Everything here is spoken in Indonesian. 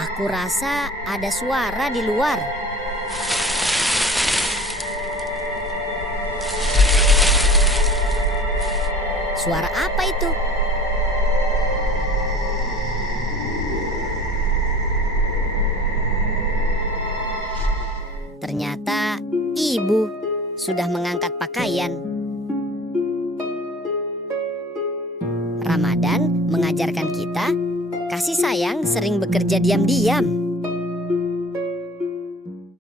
Aku rasa ada suara di luar. Suara apa itu? Ternyata ibu sudah mengangkat pakaian. Ramadan mengajarkan kita kasih sayang sering bekerja diam-diam.